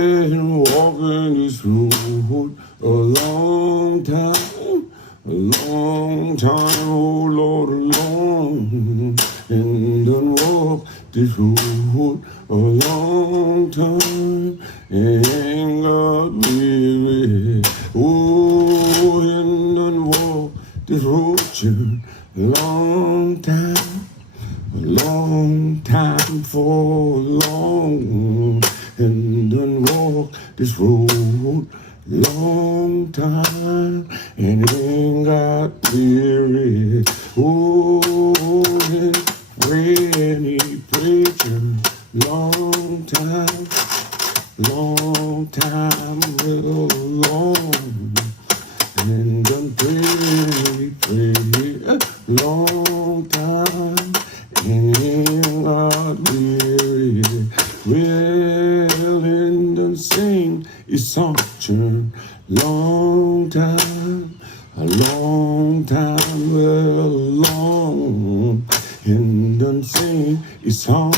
been walking this road a long time, oh Lord, alone. And done walk this road a long time, and got weary. Oh, and done walk this road a long time for long, and done walk this road long time, and ain't got weary. Oh, and rainy preacher, long time real long, and done pray, long time, and ain't got weary. Well, and done sing his song, long time, a long time, well, long, and done sing his song,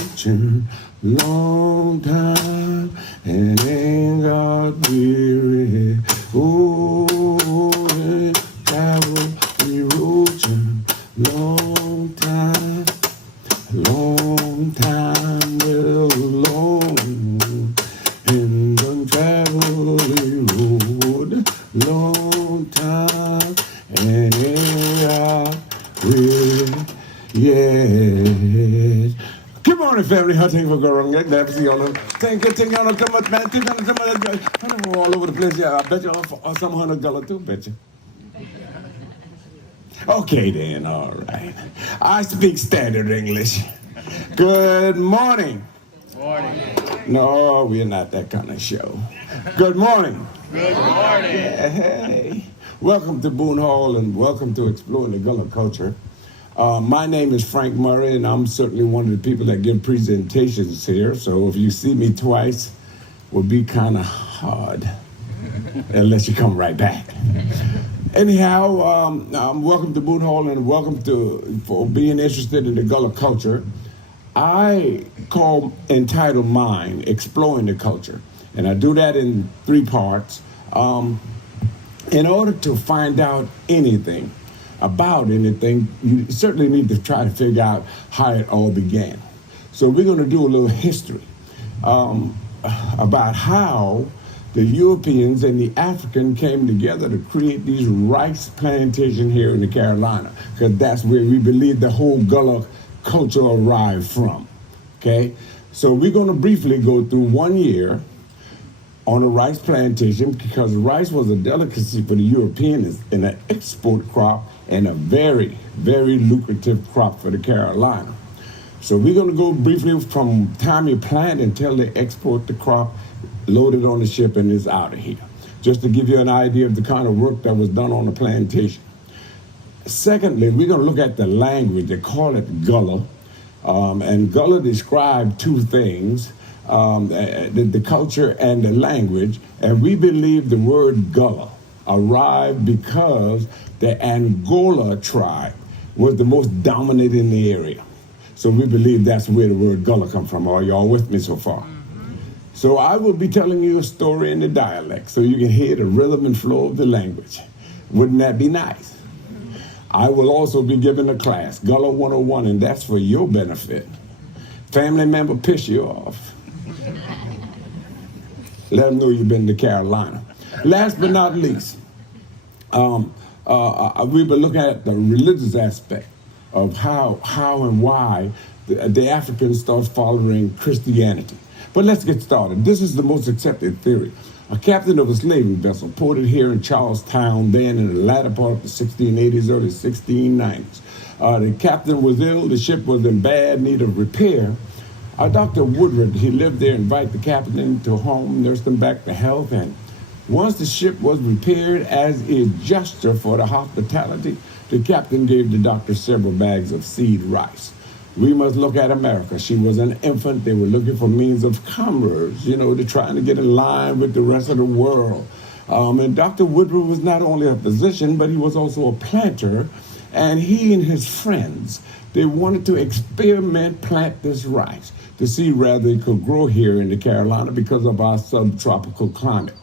long time, and ain't got weary. Oh, and travel the road, long time, well, long, and done travel the road, long time, and ain't got weary. Yes. Good morning, family. Hunting for going on. Never see y'all. Thank you, come up, man. I'm all over the place. Yeah, I bet y'all some $100 too, bet you. Okay, then, all right. I speak standard English. Good morning. Morning. No, we're not that kind of show. Good morning. Good morning. Yeah, hey. Welcome to Boone Hall and welcome to Exploring the Gullah Culture. My name is Frank Murray, and I'm certainly one of the people that give presentations here. So if you see me twice, it will be kind of hard, unless you come right back. Anyhow, welcome to Boone Hall, and welcome for being interested in the Gullah culture. I entitle mine Exploring the Culture, and I do that in 3 parts. In order to find out anything about anything, you certainly need to try to figure out how it all began. So we're going to do a little history about how the Europeans and the African came together to create these rice plantations here in the Carolina, because that's where we believe the whole Gullah culture arrived from. Okay, so we're going to briefly go through 1 year on a rice plantation, because rice was a delicacy for the Europeans and an export crop and a very, very lucrative crop for the Carolina. So we're going to go briefly from time you plant until they export the crop, load it on the ship, and it's out of here, just to give you an idea of the kind of work that was done on the plantation. Secondly, we're going to look at the language. They call it Gullah, and Gullah described 2 things. The culture and the language, and we believe the word Gullah arrived because the Angola tribe was the most dominant in the area. So we believe that's where the word Gullah come from. Are y'all with me so far? So I will be telling you a story in the dialect so you can hear the rhythm and flow of the language. Wouldn't that be nice? I will also be giving a class, Gullah 101, and that's for your benefit. Family member piss you off, let them know you've been to Carolina. Last but not least, we've been looking at the religious aspect of how and why the Africans start following Christianity. But let's get started. This is the most accepted theory. A captain of a slaving vessel ported here in Charleston then in the latter part of the 1680s, early 1690s. The captain was ill, the ship was in bad need of repair. Dr. Woodward, he lived there, invited the captain to home, nursed him back to health, and once the ship was repaired, as a gesture for the hospitality, the captain gave the doctor several bags of seed rice. We must look at America. She was an infant. They were looking for means of commerce, to trying to get in line with the rest of the world. And Dr. Woodward was not only a physician, but he was also a planter, and he and his friends They wanted to plant this rice to see whether it could grow here in the Carolina because of our subtropical climate.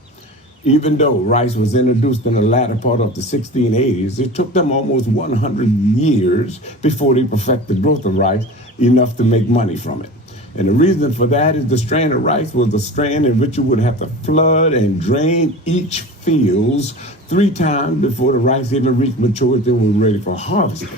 Even though rice was introduced in the latter part of the 1680s, it took them almost 100 years before they perfected the growth of rice enough to make money from it. And the reason for that is the strain of rice was a strain in which you would have to flood and drain each fields 3 times before the rice even reached maturity and was ready for harvesting.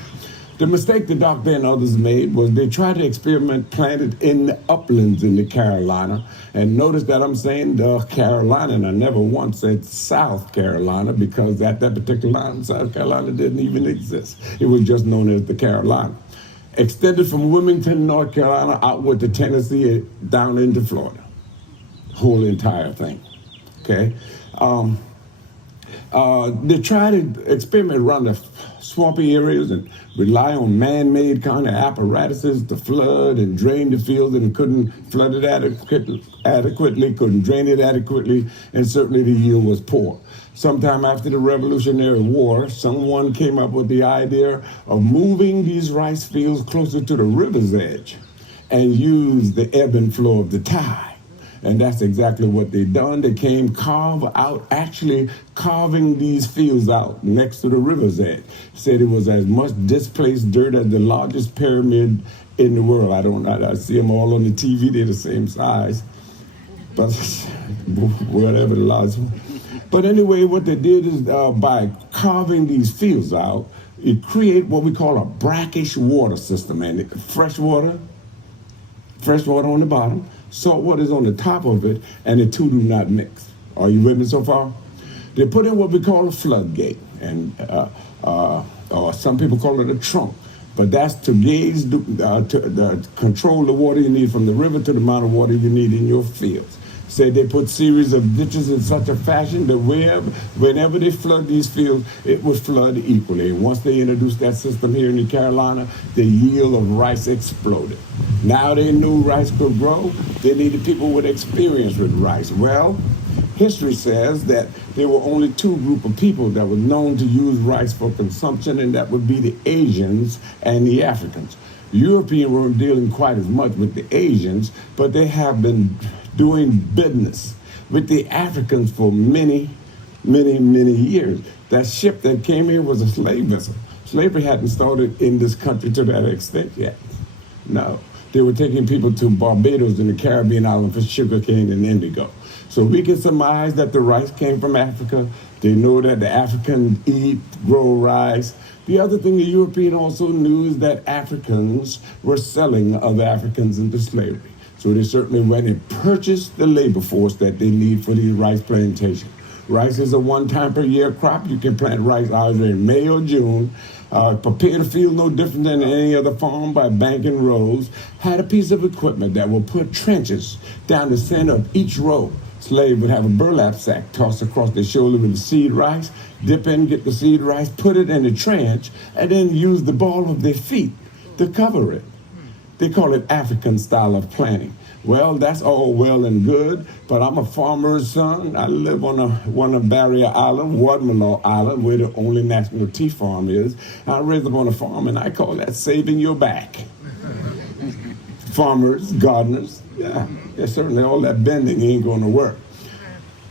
The mistake the doctor and others made was they tried to experiment planted in the uplands in the Carolina. And notice that I'm saying the Carolina, and I never once said South Carolina, because at that particular time, South Carolina didn't even exist. It was just known as the Carolina. Extended from Wilmington, North Carolina, outward to Tennessee, down into Florida. Whole entire thing, okay? They tried to experiment around the swampy areas and rely on man-made kind of apparatuses to flood and drain the fields, and couldn't flood it adequately, couldn't drain it adequately, and certainly the yield was poor. Sometime after the Revolutionary War, someone came up with the idea of moving these rice fields closer to the river's edge and use the ebb and flow of the tide. And that's exactly what they done. They came actually carving these fields out next to the river's edge. Said it was as much displaced dirt as the largest pyramid in the world. I see them all on the TV. They're the same size, but whatever the largest one. But anyway, what they did is by carving these fields out, it created what we call a brackish-water system. And fresh water on the bottom, salt water is on the top of it, and the two do not mix. Are you with me so far? They put in what we call a floodgate, and or some people call it a trunk. But that's to gauge, to control the water you need from the river to the amount of water you need in your fields. Say they put series of ditches in such a fashion that whenever they flood these fields, it would flood equally. And once they introduced that system here in the Carolina, the yield of rice exploded. Now they knew rice could grow. They needed people with experience with rice. Well, history says that there were only 2 groups of people that were known to use rice for consumption, and that would be the Asians and the Africans. Europeans weren't dealing quite as much with the Asians, but they have been doing business with the Africans for many, many, many years. That ship that came here was a slave vessel. Slavery hadn't started in this country to that extent yet. No, they were taking people to Barbados and the Caribbean island for sugarcane and indigo. So we can surmise that the rice came from Africa. They know that the Africans grow rice. The other thing the European also knew is that Africans were selling other Africans into slavery. So they certainly went and purchased the labor force that they need for these rice plantations. Rice is a 1-time per year crop. You can plant rice either in May or June. Prepare the field no different than any other farm by banking rows. Had a piece of equipment that will put trenches down the center of each row. Slave would have a burlap sack tossed across their shoulder with the seed rice, dip in, get the seed rice, put it in the trench, and then use the ball of their feet to cover it. They call it African style of planting. Well, that's all well and good, but I'm a farmer's son. I live on one of Barrier Island, Wadmalaw Island, where the only national tea farm is. I raised up on a farm, and I call that saving your back. Farmers, gardeners, yeah, certainly all that bending ain't going to work.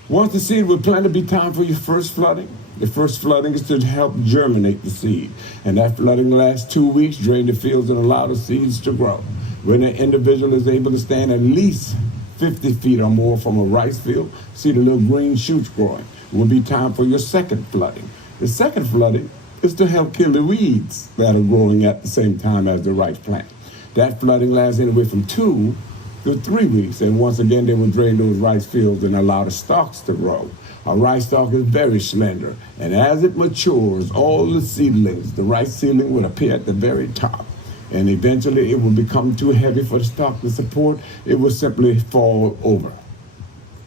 Once the seed was planted, it'd be time for your first flooding. The first flooding is to help germinate the seed. And that flooding lasts 2 weeks, drain the fields and allow the seeds to grow. When an individual is able to stand at least 50 feet or more from a rice field, see the little green shoots growing, it will be time for your second flooding. The second flooding is to help kill the weeds that are growing at the same time as the rice plant. That flooding lasts anywhere from 2 to 3 weeks, and once again they will drain those rice fields and allow the stalks to grow. A rice stalk is very slender, and as it matures, all the seedlings, the rice seedling will appear at the very top, and eventually it will become too heavy for the stalk to support. It will simply fall over,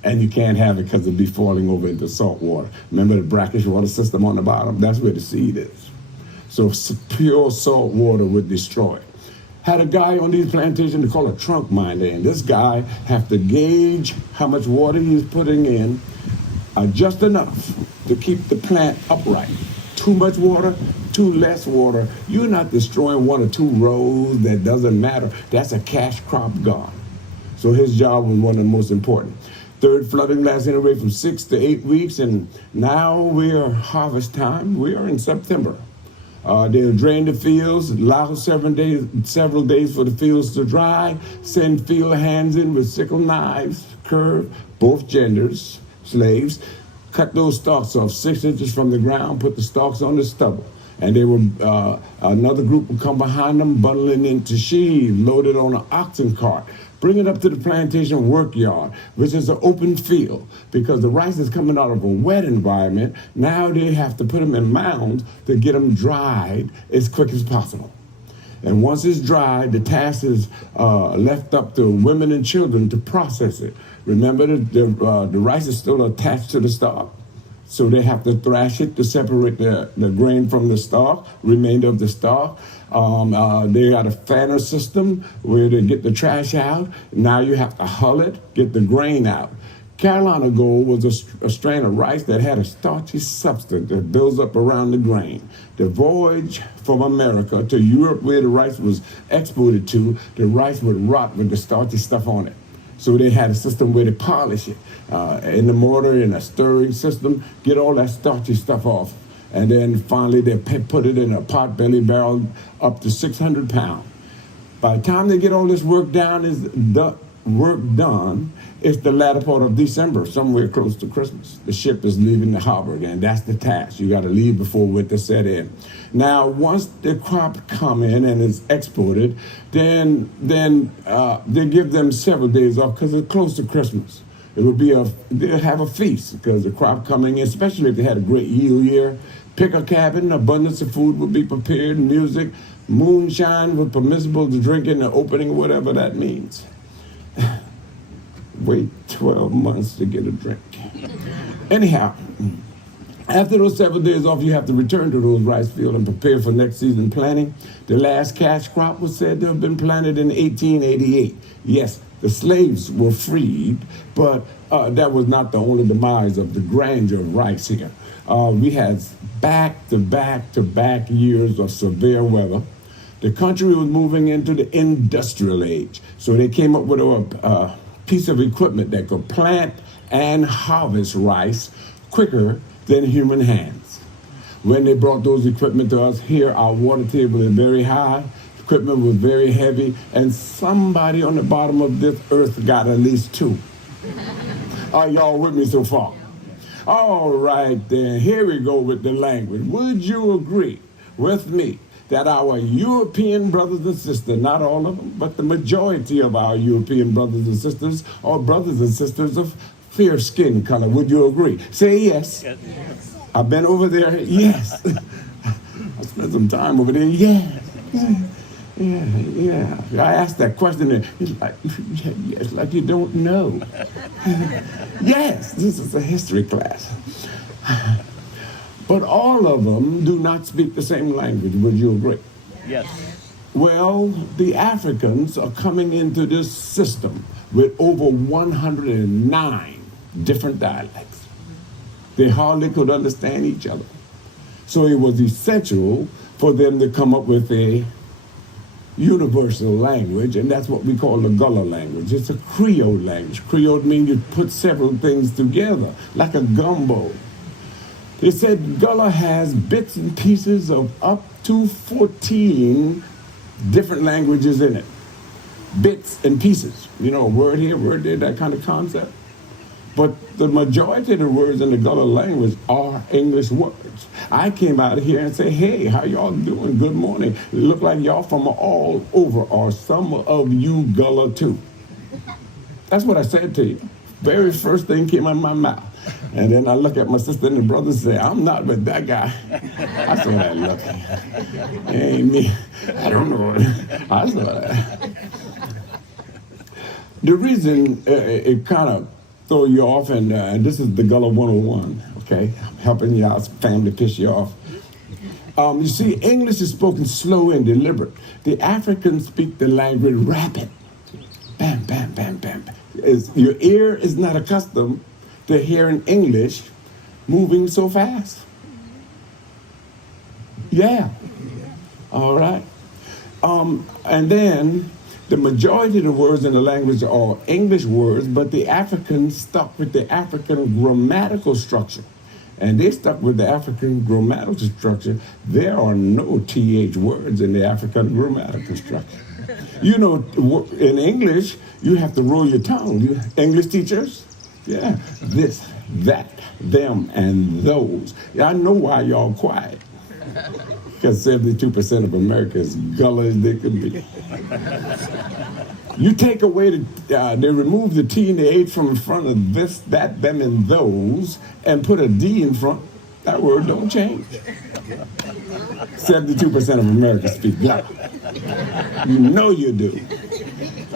and you can't have it because it'll be falling over into salt water. Remember the brackish-water system on the bottom? That's where the seed is. So pure salt water would destroy it. Had a guy on these plantations called a trunk minder, and this guy have to gauge how much water he's putting in, just enough to keep the plant upright. Too much water, two less water, you're not destroying 1 or 2 rows. That doesn't matter. That's a cash crop gone. So his job was one of the most important. Third flooding lasts anywhere from 6 to 8 weeks, and now we are harvest time. We are in September. They'll drain the fields, allow several days for the fields to dry, send field hands in with sickle knives, curve both genders, slaves, cut those stalks off 6 inches from the ground, put the stalks on the stubble. And they will, another group will come behind them, bundling into sheaves, loaded on an oxen cart, bring it up to the plantation work yard, which is an open field. Because the rice is coming out of a wet environment, now they have to put them in mounds to get them dried as quick as possible. And once it's dried, the task is left up to women and children to process it. Remember, the rice is still attached to the stalk, so they have to thrash it to separate the grain from the stalk, remainder of the stalk. They got a fanner system where they get the trash out. Now you have to hull it, get the grain out. Carolina Gold was a strain of rice that had a starchy substance that builds up around the grain. The voyage from America to Europe, where the rice was exported to, the rice would rot with the starchy stuff on it. So they had a system where they polish it in the mortar, in a stirring system, get all that starchy stuff off. And then finally they put it in a pot-belly barrel up to 600 pounds. By the time they get all this work done, it's the latter part of December, somewhere close to Christmas. The ship is leaving the harbor, and that's the task. You got to leave before winter set in. Now, once the crop come in and is exported, then they give them several days off because it's close to Christmas. It would be they'll have a feast because the crop coming in, especially if they had a great yield year. Pick a cabin, abundance of food would be prepared, music, moonshine was permissible to drink in the opening, whatever that means. Wait 12 months to get a drink. Anyhow, after those 7 days off, you have to return to those rice fields and prepare for next season planting. The last cash crop was said to have been planted in 1888. Yes, the slaves were freed, but that was not the only demise of the grandeur of rice here. We had back-to-back years of severe weather. The country was moving into the industrial age, so they came up with a piece of equipment that could plant and harvest rice quicker than human hands. When they brought those equipment to us here, our water table is very high, equipment was very heavy, and somebody on the bottom of this earth got at least 2. Are y'all with me so far? All right then, here we go with the language. Would you agree with me that our European brothers and sisters, not all of them, but the majority of our European brothers and sisters are brothers and sisters of fair skin color? Would you agree? Say yes. Yes. I've been over there. Yes. I spent some time over there. Yes. Yeah. I asked that question and he's like, yes, like you don't know. Yes, this is a history class. But all of them do not speak the same language. Would you agree? Yes. Well, the Africans are coming into this system with over 109 different dialects. They hardly could understand each other. So it was essential for them to come up with a universal language, and that's what we call the Gullah language. It's a Creole language. Creole means you put several things together, like a gumbo. They said Gullah has bits and pieces of up to 14 different languages in it. Bits and pieces. You know, word here, word there, that kind of concept. But the majority of the words in the Gullah language are English words. I came out of here and said, hey, how y'all doing? Good morning. It look like y'all from all over, or some of you Gullah too. That's what I said to you. Very first thing came out of my mouth. And then I look at my sister and the brother and say, I'm not with that guy. I saw that look. Ain't me. I don't know. I saw that. The reason it kind of throw you off, and this is the Gullah 101, okay? I'm helping you out, family piss you off. You see, English is spoken slow and deliberate. The Africans speak the language rapid. Bam, bam, bam, bam. Your ear is not accustomed to hearing English moving so fast. Yeah. All right. And then the majority of the words in the language are English words, but the Africans stuck with the African grammatical structure. And they stuck with the African grammatical structure. There are no TH words in the African grammatical structure. You know, in English, you have to roll your tongue. English teachers? Yeah. This, that, them, and those. I know why y'all quiet. Because 72% of America is gullah as they could be. You take away they remove the T and the H from in front of this, that, them, and those, and put a D in front, that word don't change. 72% of America speak gullah. You know you do.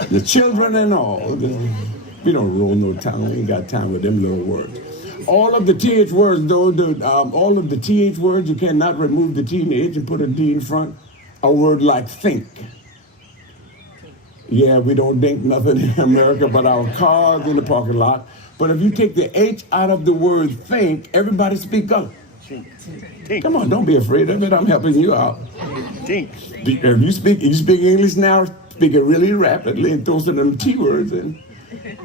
The children and all. We don't roll no tongue. We ain't got time with them little words. All of the TH words, though, all of the TH words, you cannot remove the T and the H and put a D in front. A word like think. Yeah, we don't think nothing in America but our cars in the parking lot. But if you take the H out of the word think, everybody speak up. Think. Come on, don't be afraid of it. I'm helping you out. Think. If you speak English now, speak it really rapidly and throw some of them T words in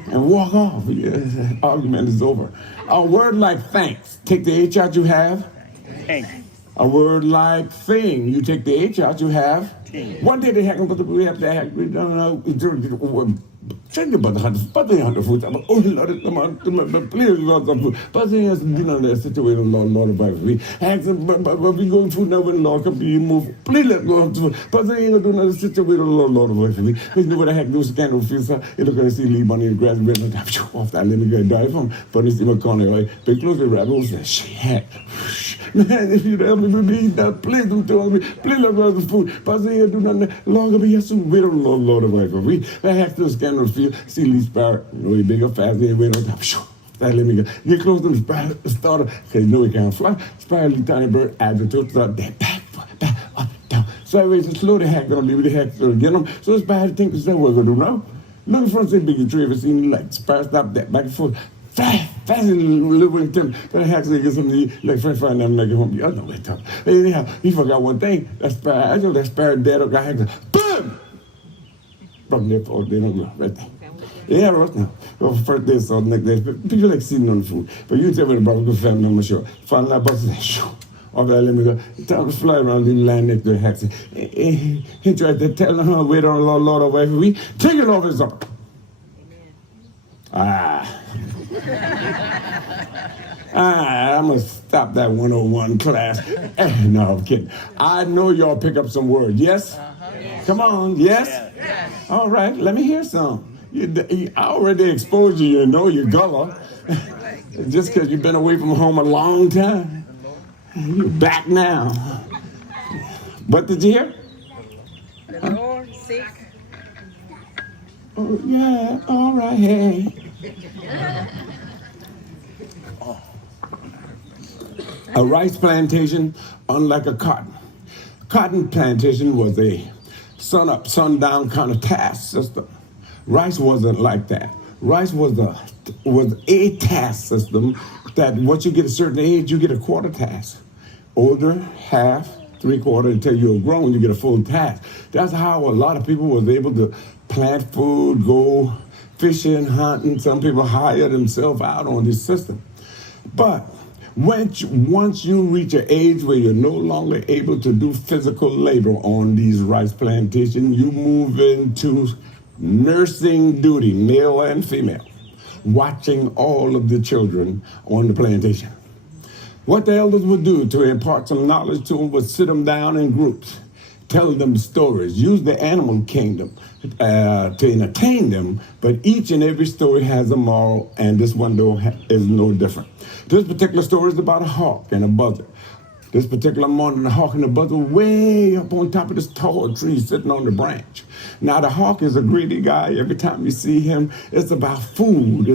and walk off. Yeah, argument is over. A word like thanks, take the H out, you have. Think. A word like thing, you take the H out, you have. Ting. One day they hack, but we have to hack. We don't know. Think about the but they have the food. Oh Lord, come on, please Lord, some food. But they have you know the situation, Lord, about we ask them, but we going food now when Lord come you move. Please let go of food. But they ain't gonna do another situation, Lord, of we. We know what the heck those kind of feels. You're gonna see leave money in the grass, we're not off that little guy die from. But it's in corner, right? They close the rabbit and shit. Man, if you help me with me, that please do tell me, please let go of the food. But they ain't do nothing longer, but yes, we don't know Lord of life. We have to scan the field, see Lee Sparrow, you know, bigger, fast, they wait on top. That let me go. Get close to the sparrow, starter, because you know he can't fly. Sparrow, little tiny bird, agitated, start that back, up, down. So I wait to slow the heck, gonna leave the heck, so get them. So the sparrow thinks that's what we're gonna do now. Look in front of the big tree, ever seen like sparrow stop that back and forth. Fast, little bit of that hack so get something like French fry and never make it home. The other way tough. Anyhow, he forgot one thing. That sparrow, I know that sparrow dead up, got hacked. Boom! From there forward, they don't know, right there. Yeah, right now. Well, first day, so next day, people like sitting on the food. But you tell me about the family member, sure. Find that bus, shoo. All right, let me go. Time to fly around the line next to the hack. He tried to tell her, wait on a lot of way for me. Take it off his up. I'm going to stop that 101 class. No, I'm kidding. I know y'all pick up some words. Yes? Yes. Come on. Yes? Yes? All right, let me hear some. I already exposed you. You know you're gullah. Just because you've been away from home a long time. You're back now. What did you hear? The Lord sick. Oh, yeah. All right. Hey. A rice plantation, unlike a cotton plantation was a sun-up, sun-down kind of task system. Rice wasn't like that. Rice was a task system that once you get a certain age, you get a quarter task. Older, half, three-quarter, until you're grown, you get a full task. That's how a lot of people was able to plant food, go fishing, hunting. Some people hire themselves out on this system. But once you reach an age where you're no longer able to do physical labor on these rice plantations, you move into nursing duty, male and female, watching all of the children on the plantation. What the elders would do to impart some knowledge to them was sit them down in groups, tell them stories, use the animal kingdom to entertain them, but each and every story has a moral, and this one though is no different. This particular story is about a hawk and a buzzard. This particular morning, the hawk and the buzzard were way up on top of this tall tree sitting on the branch. Now, the hawk is a greedy guy. Every time you see him, it's about food.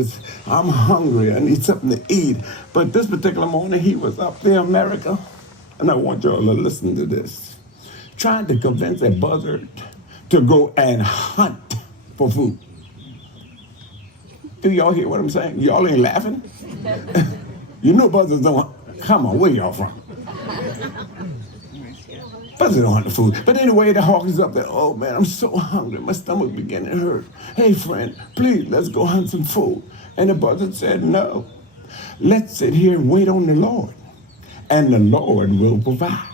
I'm hungry. I need something to eat. But this particular morning, he was up there, America, and I want y'all to listen to this, trying to convince a buzzard to go and hunt for food. Do y'all hear what I'm saying? Y'all ain't laughing? You know buzzards don't. Come on, where y'all from? Buzzard don't hunt the food. But anyway, the hawk is up there. Oh man, I'm so hungry. My stomach beginning to hurt. Hey friend, please, let's go hunt some food. And the buzzard said, no. Let's sit here and wait on the Lord. And the Lord will provide.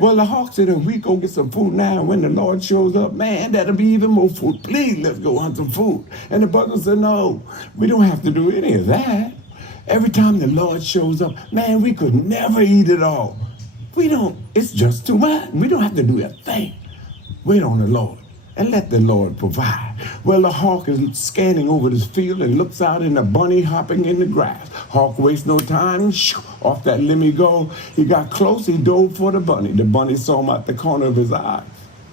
Well, the hawk said, if we go get some food now, and when the Lord shows up, man, that'll be even more food. Please, let's go hunt some food. And the buzzard said, no, we don't have to do any of that. Every time the Lord shows up, man, we could never eat it all. It's just too much. We don't have to do a thing. Wait on the Lord and let the Lord provide. Well, the hawk is scanning over this field and looks out and a bunny hopping in the grass. Hawk wastes no time. Shoo, off that limb he go. He got close. He dove for the bunny. The bunny saw him out the corner of his eye.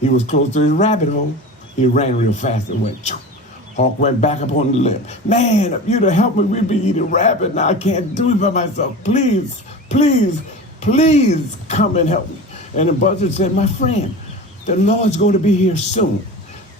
He was close to his rabbit hole. He ran real fast and went. Shoo. Hawk went back up on the limb. Man, if you'd have helped me, we'd be eating rabbit. Now I can't do it by myself. Please, please, please come and help me. And the buzzard said, my friend, the Lord's going to be here soon.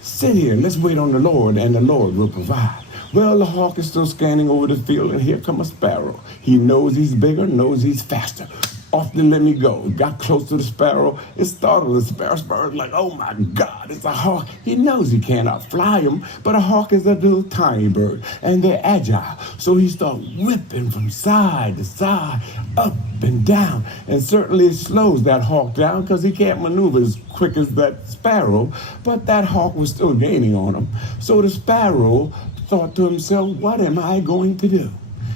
Sit here, let's wait on the Lord, and the Lord will provide. Well, the hawk is still scanning over the field, and here comes a sparrow. He knows he's bigger, knows he's faster. Off the limb he goes. Got close to the sparrow. It startled the sparrow. Sparrow's like, oh my God, it's a hawk. He knows he cannot fly him, but a hawk is a little tiny bird, and they're agile. So he starts whipping from side to side, up and down, and certainly it slows that hawk down because he can't maneuver as quick as that sparrow, but that hawk was still gaining on him. So the sparrow thought to himself, what am I going to do?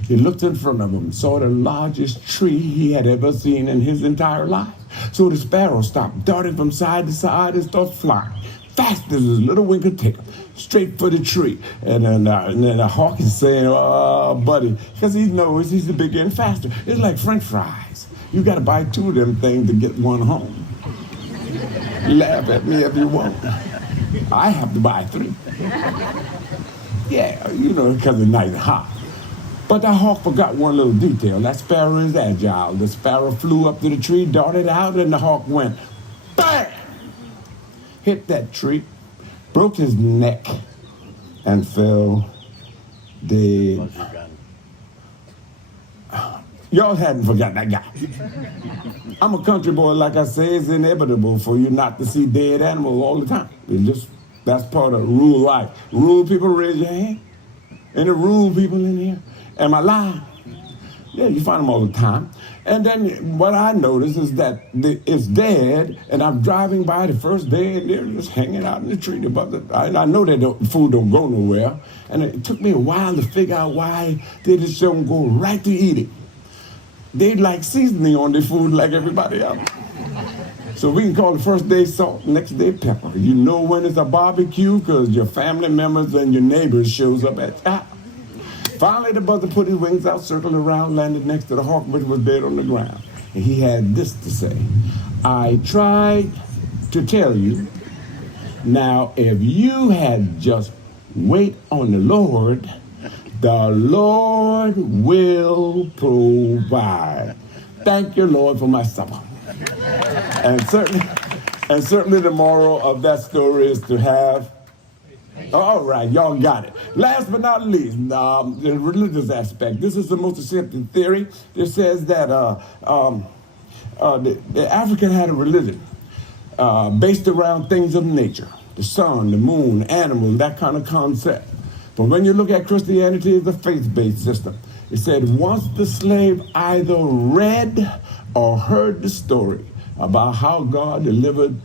He looked in front of him, saw the largest tree he had ever seen in his entire life. So the sparrow stopped darting from side to side and started flying, fast as his little wing could take him, straight for the tree. And then the hawk is saying, oh, buddy, because he knows he's the bigger and faster. It's like French fries. You got to buy 2 of them things to get one home. Laugh at me if you want. I have to buy 3. Yeah, because it's nice and hot. But the hawk forgot one little detail. That sparrow is agile. The sparrow flew up to the tree, darted out, and the hawk went, bam! Hit that tree, broke his neck, and fell dead. Y'all hadn't forgotten that guy. I'm a country boy, like I say. It's inevitable for you not to see dead animals all the time. That's part of rural life. Rural people, raise your hand. Any rural people in here? Am I lying? Yeah, you find them all the time. And then what I noticed is that it's dead, and I'm driving by the first day, and they're just hanging out in the tree. I know that the food don't go nowhere, and it took me a while to figure out why they just don't go right to eat it. They like seasoning on their food like everybody else. So we can call the first day salt, next day pepper. You know when it's a barbecue because your family members and your neighbors shows up at that. Finally, the buzzard put his wings out, circled around, landed next to the hawk, which was dead on the ground. And he had this to say, I tried to tell you, now if you had just wait on the Lord will provide. Thank you, Lord, for my supper. And certainly the moral of that story is to have. All right, y'all got it. Last but not least, the religious aspect. This is the most accepted theory. It says that the African had a religion based around things of nature, the sun, the moon, animals, that kind of concept. But when you look at Christianity, it's a faith-based system. It said once the slave either read or heard the story about how God delivered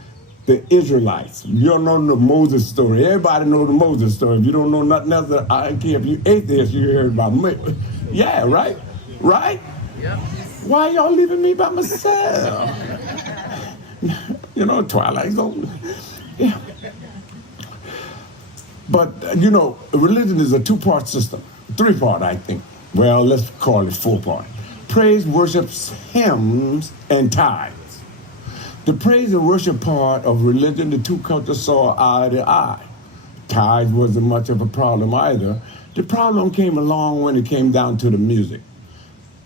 the Israelites. You don't know the Moses story. Everybody knows the Moses story. If you don't know nothing else, I don't care if you atheist, you heard about me. Yeah, right? Right? Yep. Why y'all leaving me by myself? Twilight Zone. Yeah. But, religion is a 2-part system. 3-part, I think. Well, let's call it 4-part. Praise, worship, hymns, and tithes. The praise and worship part of religion, the 2 cultures saw eye to eye. Tithes wasn't much of a problem either. The problem came along when it came down to the music.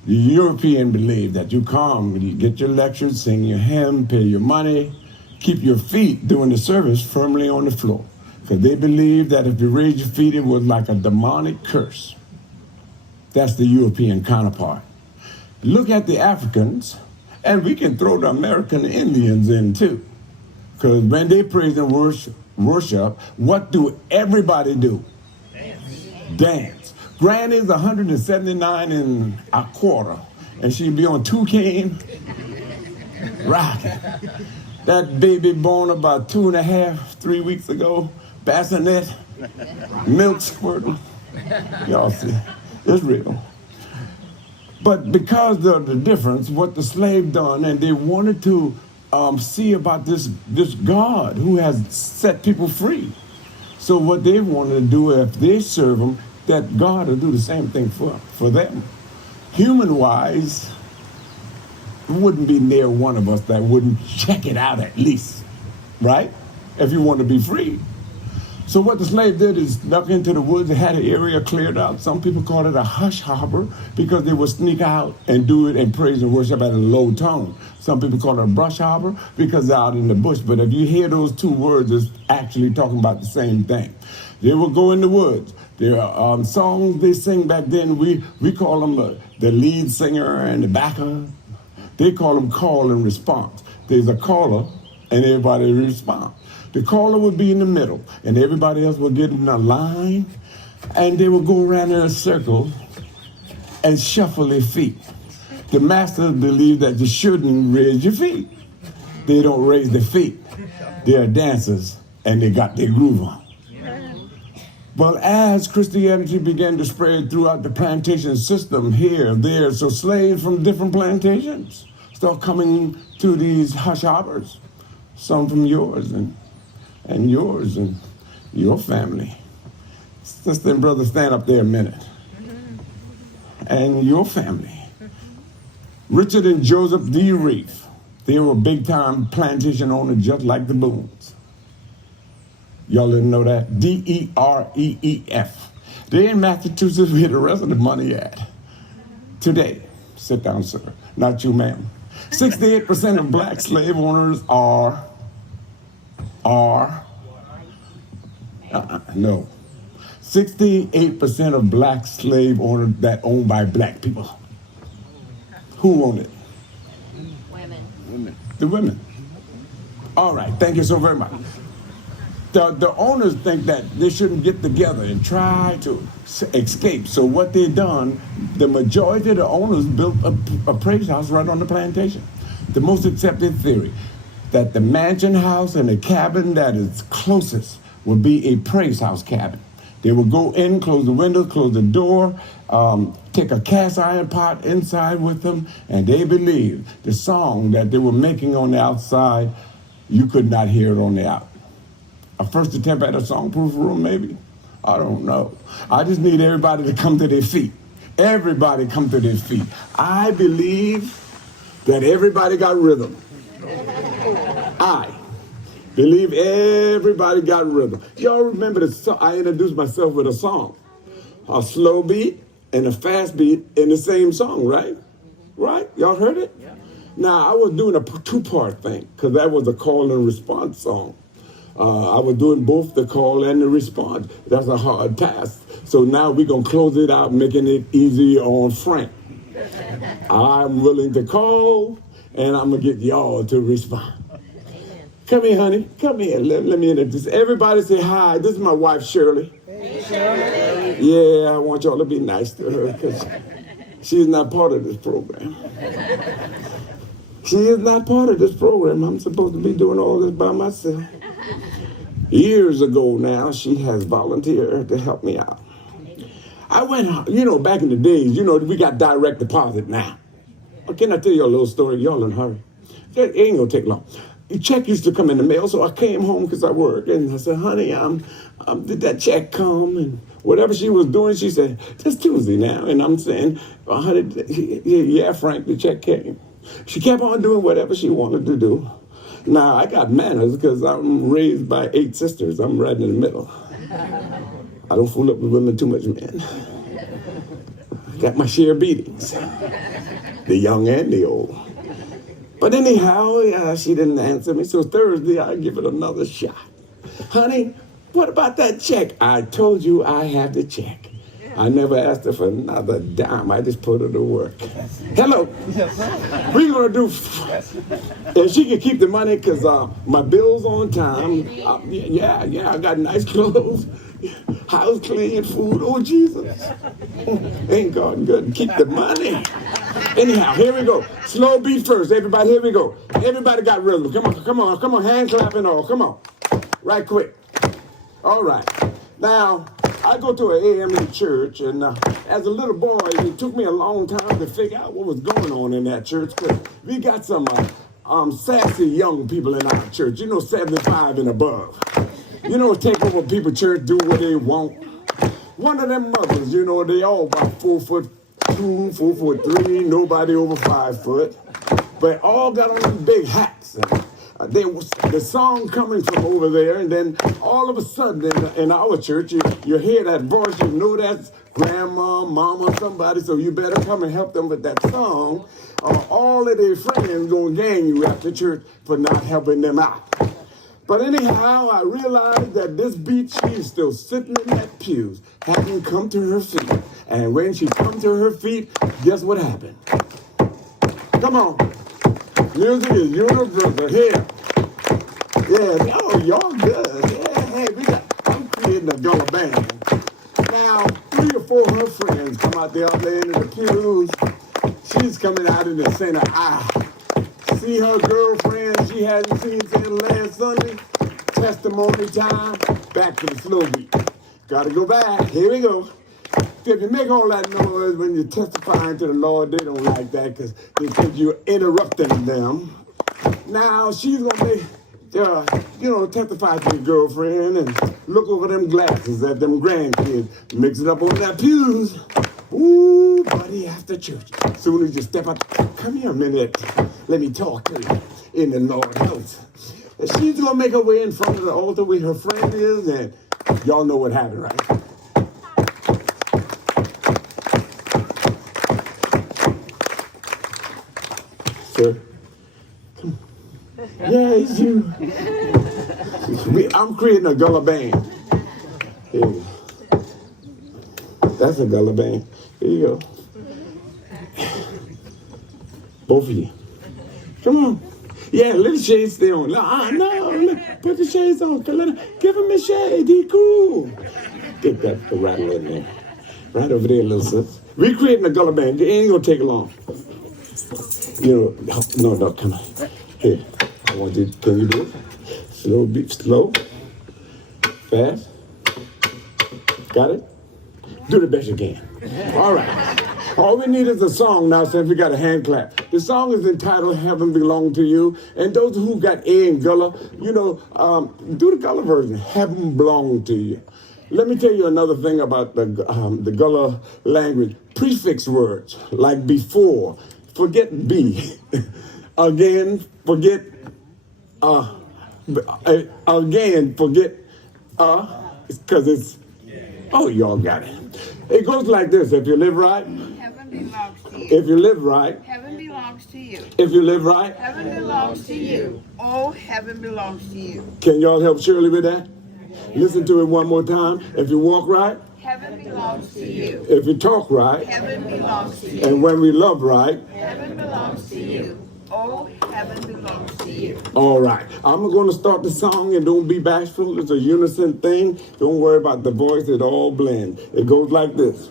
The European believed that you come, you get your lecture, sing your hymn, pay your money, keep your feet during the service firmly on the floor. Because they believed that if you raised your feet, it was like a demonic curse. That's the European counterpart. Look at the Africans, and we can throw the American Indians in too. Because when they praise and worship, what do everybody do? Dance. Granny's 179 and a quarter, and she'd be on 2 cane rocking. That baby born about 2.5, 3 weeks ago, bassinet, milk squirting. Y'all see, it's real. But because of the difference, what the slave done, and they wanted to see about this God who has set people free. So what they wanted to do, if they serve him, that God will do the same thing for them. Human-wise, wouldn't be near one of us that wouldn't check it out at least, right? If you want to be free. So what the slave did is snuck into the woods and had an area cleared out. Some people called it a hush harbor because they would sneak out and do it and praise and worship at a low tone. Some people call it a brush harbor because they're out in the bush. But if you hear those 2 words, it's actually talking about the same thing. They will go in the woods. There are songs they sing back then. We call them the lead singer and the backer. They call them call and response. There's a caller and everybody responds. The caller would be in the middle, and everybody else would get in a line, and they would go around in a circle and shuffle their feet. The master believed that you shouldn't raise your feet. They don't raise their feet. They're dancers, and they got their groove on. But as Christianity began to spread throughout the plantation system here, there, so slaves from different plantations start coming to these hush harbors, some from yours and yours and your family. Sister and brother, stand up there a minute. And your family. Richard and Joseph D. Reef, they were big-time plantation owners just like the Boones. Y'all didn't know that? D-E-R-E-E-F. They're in Massachusetts where the rest of the money at. Today, sit down, sir. Not you, ma'am. 68% of black slave owners no. 68% of black slave owners that owned by black people. Who owned it? Women. The women. All right, thank you so very much. The owners think that they shouldn't get together and try to escape. So what they done, the majority of the owners built a praise house right on the plantation. The most accepted theory, that the mansion house and the cabin that is closest would be a praise house cabin. They would go in, close the windows, close the door, take a cast iron pot inside with them, and they believed the song that they were making on the outside, you could not hear it on the out. A first attempt at a songproof room, maybe? I don't know. I just need everybody to come to their feet. Everybody come to their feet. I believe that everybody got rhythm. I believe everybody got rhythm. Y'all remember the song? I introduced myself with a song. A slow beat and a fast beat in the same song, right? Right? Y'all heard it? Yeah. Now, I was doing a 2-part thing because that was a call and response song. I was doing both the call and the response. That's a hard task. So now we're going to close it out, making it easy on Frank. I'm willing to call, and I'm going to get y'all to respond. Come here, honey. Come here. Let me introduce. Everybody say hi. This is my wife, Shirley. Hey, Shirley. Yeah, I want y'all to be nice to her because she's not part of this program. She is not part of this program. I'm supposed to be doing all this by myself. Years ago now, she has volunteered to help me out. I went, back in the days, we got direct deposit now. Can I tell you a little story? Y'all in a hurry. It ain't gonna take long. The check used to come in the mail, so I came home because I worked, and I said, honey, did that check come? And whatever she was doing, she said, it's Tuesday now. And I'm saying, honey, yeah, Frank, the check came. She kept on doing whatever she wanted to do. Now, I got manners because I'm raised by 8 sisters. I'm right in the middle. I don't fool up with women too much, man. Got my share of beatings, the young and the old. But anyhow, she didn't answer me, so Thursday I give it another shot. Honey, what about that check? I told you I have the check. I never asked her for another dime. I just put her to work. Hello. We're going to do, and she can keep the money because my bill's on time. Yeah, I got nice clothes, house clean, food. Oh, Jesus. Ain't God good? Keep the money. Anyhow, here we go. Slow beat first. Everybody, here we go. Everybody got rhythm. Come on. Hand clapping all. Come on. Right quick. All right. Now, I go to an AME church, and as a little boy, it took me a long time to figure out what was going on in that church, because we got some sassy young people in our church, 75 and above. Take over people's church, do what they want. One of them mothers, they all about 4'2", 4'3", nobody over 5 foot, but all got on them big hats. The song coming from over there, and then all of a sudden in our church, you hear that voice, you know that's grandma, mama, somebody, so you better come and help them with that song, or all of their friends gonna gang you after church for not helping them out. But anyhow, I realized that this beat, she's still sitting in that pews, hadn't come to her feet. And when she come to her feet, guess what happened? Come on. Music is universal here. Yeah, oh, y'all good. Yeah, hey, I'm creating a Gullah band. Now, 3 or 4 of her friends come out there laying in the pews. She's coming out in the center aisle. See her girlfriend she hadn't seen since last Sunday. Testimony time. Back to the slow beat. Gotta go back. Here we go. If you make all that noise when you're testifying to the Lord, they don't like that because they think you're interrupting them. Now, she's going to make, testify to your girlfriend and look over them glasses at them grandkids. Mix it up on that pews. Ooh, buddy, after church. Soon as you step out, come here a minute. Let me talk to you in the Lord's house. And she's going to make her way in front of the altar where her friend is, and y'all know what happened, right? Sir? Come on. Yeah, it's you. I'm creating a Gullah band. Here you go. That's a Gullah band. Here you go. Both of you. Come on. Yeah, let the shades stay on. No, put the shades on. Give him a shade. He cool. Get that rattle in there. Right over there, little sis. We're creating a Gullah band. It ain't gonna take long. No, come on. Here, I want you, can you do it? Slow, beat, slow, fast. Got it? Do the best you can. All right. All we need is a song now, since we got a hand clap. The song is entitled Heaven Belong to You. And those who got A in Gullah, do the Gullah version, Heaven Belong to You. Let me tell you another thing about the Gullah language. Prefix words, like before, forget be. Again, forget again, forget because it's, oh, y'all got it. It goes like this. If you live right, Heaven belongs to you. if you live right, Heaven belongs to you. if you live right. Heaven belongs to you. Oh, heaven belongs to you. Can y'all help Shirley with that? Listen to it one more time. If you walk right, Heaven belongs to you. if you talk right, Heaven belongs to you. and when we love right. Heaven belongs to you. Oh, heaven belongs to you. All right. I'm going to start the song, and don't be bashful. It's a unison thing. Don't worry about the voice. It all blends. It goes like this.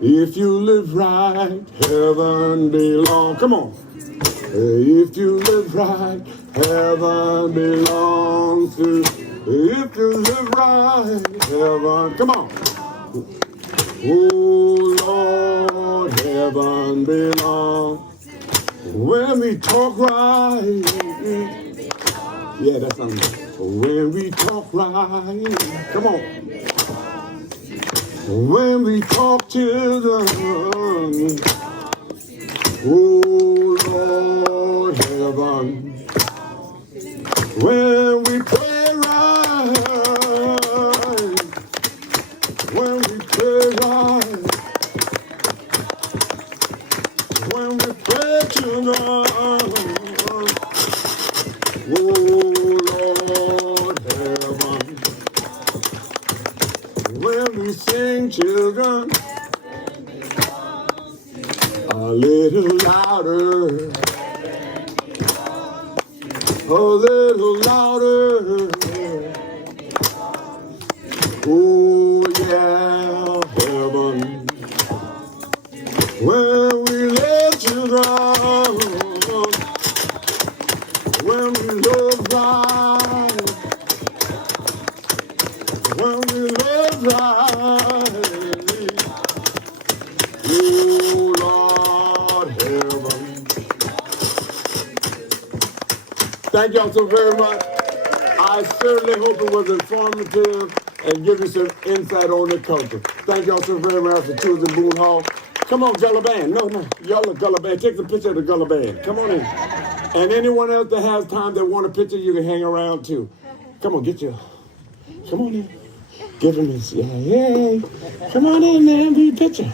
If you live right, heaven belongs. Come on. If you live right, heaven belongs to you. If you live right, heaven. Come on. Oh, Lord, heaven belongs. When we talk right, yeah, that sounds good. When we talk right, come on. When we talk children, oh Lord heaven. When we pray right, when we pray right. When we pray to God, oh Lord heaven. When we sing, children, little louder. A little louder. Oh yeah, heaven. When we let you down, when we love right, when we love right, oh Lord heaven. Thank y'all so very much. I certainly hope it was informative and give you some insight on the culture. Thank y'all so very much for choosing Boone Hall. Come on, Gullah Band. No, y'all look Gullah Band. Take a picture of the Gullah Band. Come on in. And anyone else that has time that want a picture, you can hang around too. Come on, come on in. Give him his, yeah. Come on in there and be a picture.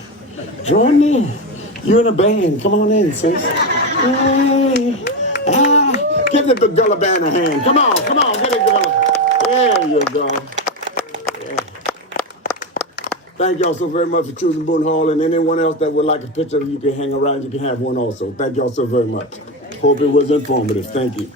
Join in. You in a band. Come on in, sis. Hey. Give the Gullah Band a hand. Come on, get it, Gullah. There you go. Yeah. Thank y'all so very much for choosing Boone Hall, and anyone else that would like a picture, you can hang around, you can have one also. Thank y'all so very much. Hope it was informative. Thank you.